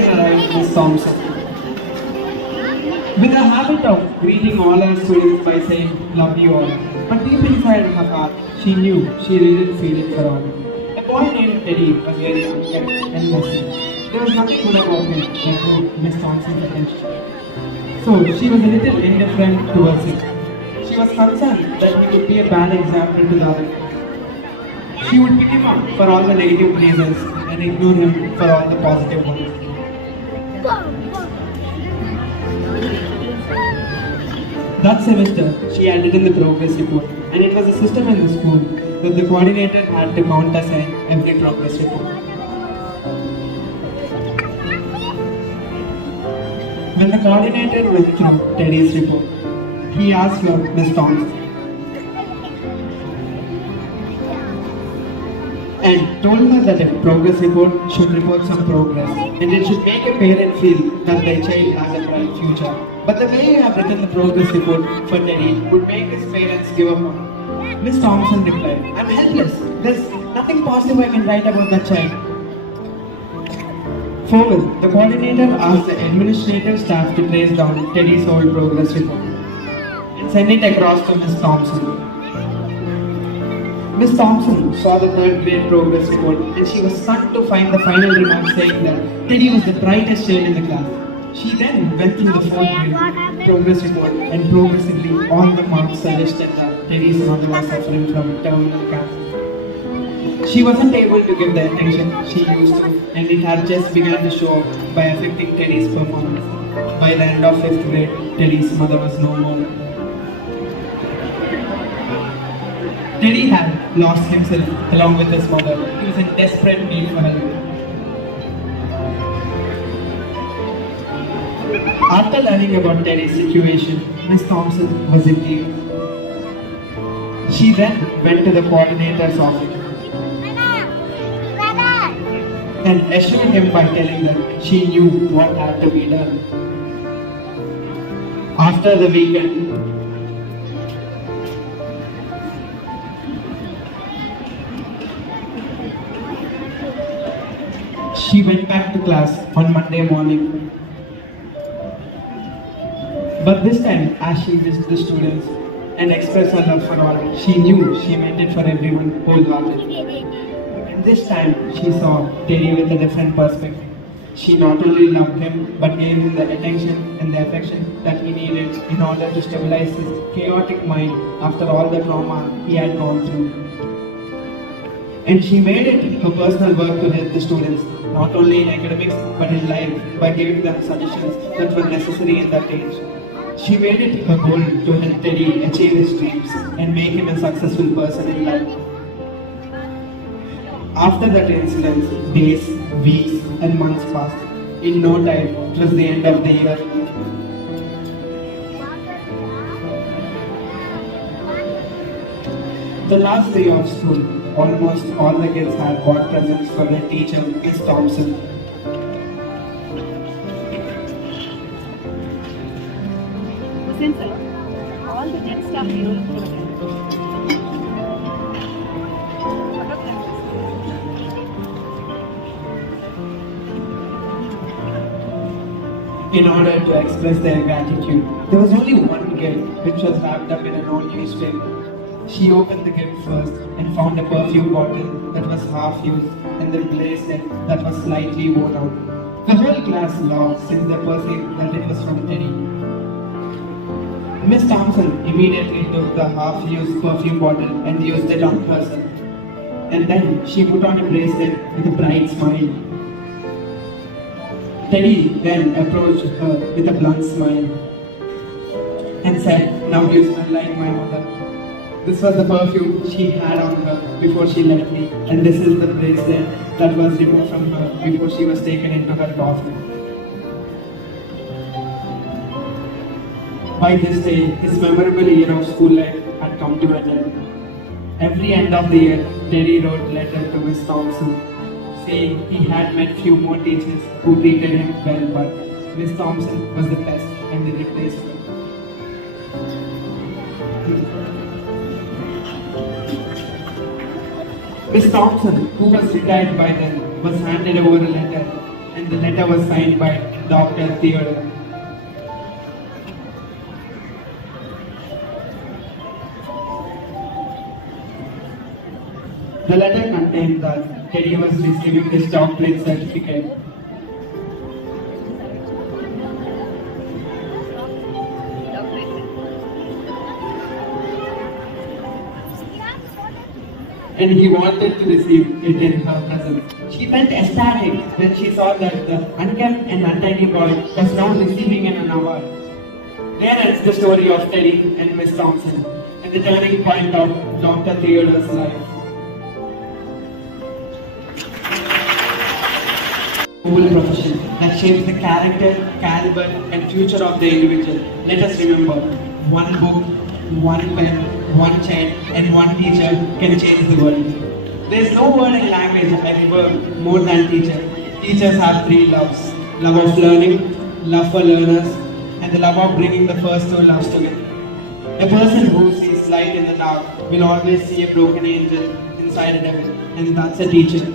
arrived Miss Thompson. With a habit of greeting all her students by saying, "Love you all." But deep inside her heart, she knew she didn't feel it for all. A boy named Teddy was very unkept and messy. There was nothing good about him that drew Miss Thompson's attention. So she was a little indifferent towards him. She was concerned that he would be a bad example to the others. She would pick him up for all the negative praises and ignore him for all the positive ones. That semester, she added in the progress report, and it was a system in the school that the coordinator had to countersign every progress report. When the coordinator went through Teddy's report, he asked for Miss Thompson and told her that a progress report should report some progress and it should make a parent feel that their child has a bright future. But the way you have written the progress report for Teddy would make his parents give up on him. Miss Thompson replied, "I'm helpless. There's nothing positive I can write about that child." Forward, the coordinator asked the administrative staff to trace down Teddy's whole progress report and send it across to Miss Thompson. Miss Thompson saw the third grade progress report and she was stunned to find the final remark saying that Teddy was the brightest child in the class. She then went through the fourth grade progress report and progressively all the marks suggested that Teddy's mother was suffering from terminal cancer. She wasn't able to give the attention she used to and it had just begun to show up by affecting Teddy's performance. By the end of 5th grade, Teddy's mother was no more. Teddy had lost himself along with his mother. He was in desperate need for help. After learning about Teddy's situation, Miss Thompson was in tears. She then went to the coordinator's office and assured him by telling that she knew what had to be done. After the weekend, she went back to class on Monday morning. But this time, as she visited the students and expressed her love for all, she knew she meant it for everyone wholeheartedly. And this time, she saw Teddy with a different perspective. She not only loved him, but gave him the attention and the affection that he needed in order to stabilize his chaotic mind after all the trauma he had gone through. And she made it her personal work to help the students, not only in academics, but in life, by giving them suggestions that were necessary in that age. She made it her goal to help Teddy achieve his dreams and make him a successful person in life. After that incident, days, weeks, and months passed. In no time, it was the end of the year. The last day of school, almost all the kids had bought presents for their teacher, Miss Thompson. Listen, sir. All the next stuff you In order to express their gratitude, there was only one gift which was wrapped up in an old newspaper. She opened the gift first and found a perfume bottle that was half used and the bracelet that was slightly worn out. The whole class laughed since they perceived that it was from Teddy. Miss Thompson immediately took the half-used perfume bottle and used it on herself. And then she put on a bracelet with a bright smile. Teddy then approached her with a blunt smile and said, "Now you smell like my mother." This was the perfume she had on her before she left me, and this is the bracelet that was removed from her before she was taken into her coffin. By this day, his memorable year of school life had come to an end. Every end of the year, Teddy wrote a letter to Miss Thompson, saying he had met few more teachers who treated him well, but Miss Thompson was the best and irreplaceable. Miss Thompson, who was retired by then, was handed over a letter and the letter was signed by Dr. Theodore. The letter contained that Teddy was receiving his doctorate certificate. And he wanted to receive it in her presence. She felt ecstatic when she saw that the unkempt and untidy boy was now receiving an award. There ends the story of Teddy and Miss Thompson, and the turning point of Dr. Theodore's life. Noble profession that shapes the character, caliber, and future of the individual. Let us remember, one book, one pen, one child, and one teacher can change the world. There is no word in language I prefer more than teacher. Teachers have three loves: love of learning, love for learners, and the love of bringing the first two loves together. A person who sees light in the dark will always see a broken angel inside a devil, and that's a teacher.